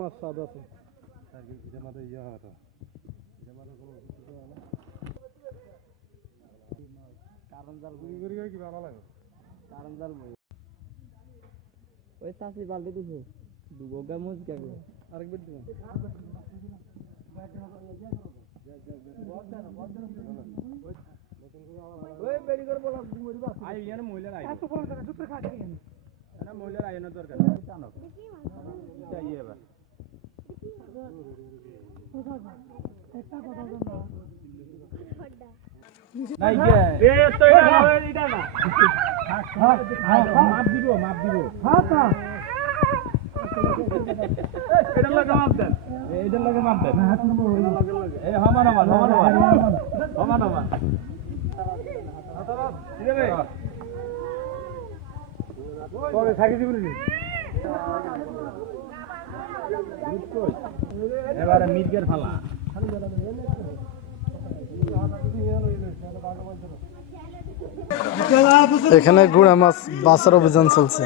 মাছ স্বাদ আছে কারণ জাল কি ভালো লাগে কারণ জাল ওই চাষি বালতি দিছে দুগা মুজ গেল আরেকবার দিব ওই বেরি করে বলা মরিবা আই ইয়ার মহিলা আই এত বড় জায়গা জুতরে খাটি না মহিলা আই না দরকার জানো এটা ইয়েবা একটা কথা বলনা নাই গে এ তো এটা না মাপ দিব হ্যাঁ তা এটার লাগে মাপ দেন না এই সমান রে কবে থাকি দিবি এবারে মিটগের ফালা এখানে গুড়া মাছ বাছার অভিযান চলছে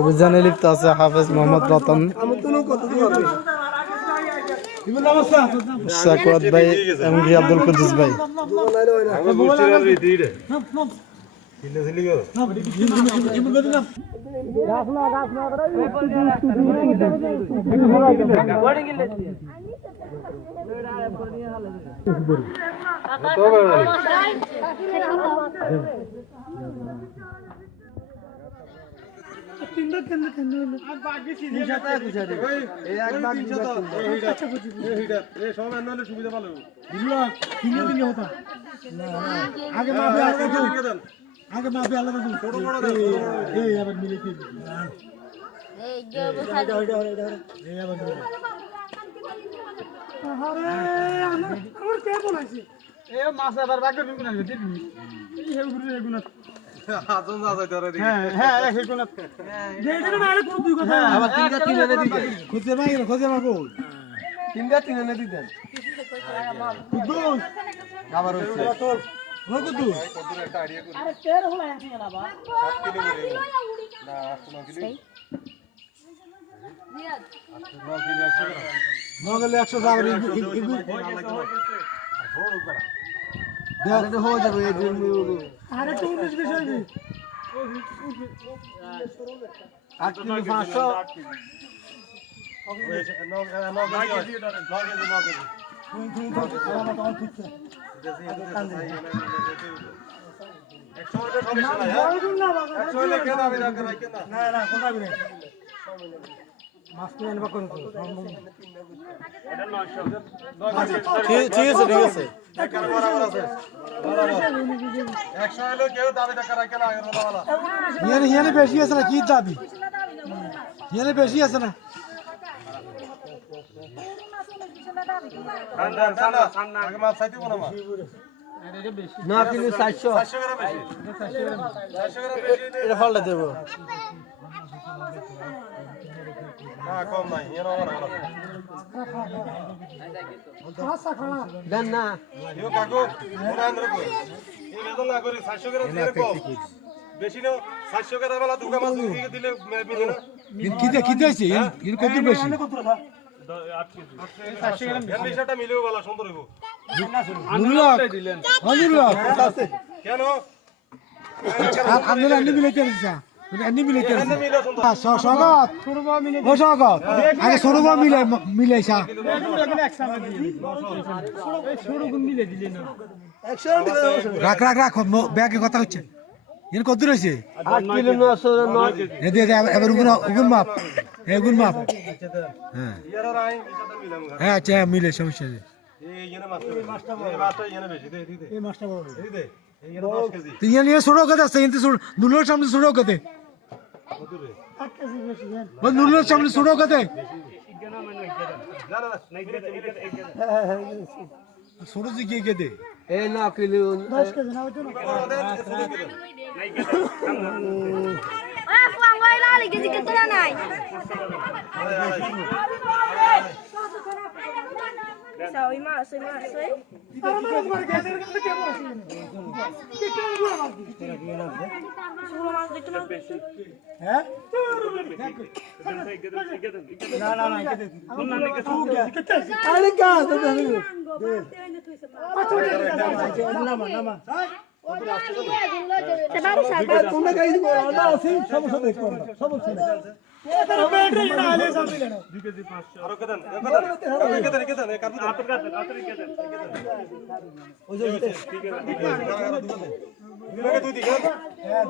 অভিযানে লিপ্ত আছে হাফেজ মোহাম্মদ রতন সাকওয়াত ভাই এমনকি আব্দুল কুদ্দুস ভাই সুবিধা ভালো আগে মাপে আলাদা ছোট বড় এই আবার মিলে কি এই এই আবার আমার কে বলাইছে এ মাছ আবার বাকি নিব না দিবি এই হেগুরে হেগুনা আজন যা যাইতে রে হ্যাঁ হেগুনা যেটা না আরে কোন দুই কথা আবার তিনটা তিন এনে দিতে খোঁজে মাগো তিনটা তিন এনে দিতেন কুদ্দুস আবার হইছে কুদ্দুস কুদ্দুস একটা আইডিয়া করি আরে 13 হলো আছে না বাবা 7 কিলো করে না 8 কিলো নিয়াজ 9 কিলো 100 গ্রাম 9 কিলো 100 যাবে দেখো হয়ে যাবে এই দিন আরে তো 19 বেশি হইবে 8 কিলো 500 বেশি আছে না কি দাবি বেশি আছে না না কিলো 400 গ্রাম বেশি 400 গ্রাম বেশি এটা ফলটা দেব না কম নাই এর ওভার দেন না ইও কাকু পুরান রে কই এই বেদন না করি 400 গ্রাম দিয়ে কম বেশি না 400 গ্রাম वाला দুগা মাছ দিয়ে দিলে মিলে না কি দিয়েছে এর কত বেশি 8 কেজি 400 গ্রাম এর নিশাটা মিলেও वाला সুন্দর হইবো অনুরাগ দিলেন অনুরাগ আছে কেন আপনি আন্নি মিলাইতে দিছা আন্নি মিলাইতে সগত ও সগত আগে সরবা মিলাইছা সরগুন মিলে দিলেন 100 রাখ ব্যাগে কথা হচ্ছে এর কত রয়েছে 8 কিলো 909 এ এবার উগুন মাপ হ্যাঁ হ্যাঁ আচ্ছা মিলে সমস্যা নেই এই মাছটা বড় তুই নিয়ে ছোট কথা আছে কিন্তু নুলোর সামনে ছোট কথা নুলোর সামনে ছোট কথা ছোট জি কে দে এ না কিলো 10 কেজি না ওইটা না Wangwai lali gaji ketulan nai. Sawi mas. আর আমার একবার গ্যাসের কাছে কে বলছিস কি কেন গুলো মাছ Sepuluh mas itu mas. হ্যাঁ না না না কেটে আরে গাছ তো দে আচ্ছা নামা Sebaru saja. তোমরা গাইস না আছে সমস্যা দেখো সমস্যা তার ব্যাটারি না আলে সামনে না 2 কেজি 500 আরো কেদান কেদান আতর কেদান ওই যে ঠিক আছে দুই দিকে হ্যাঁ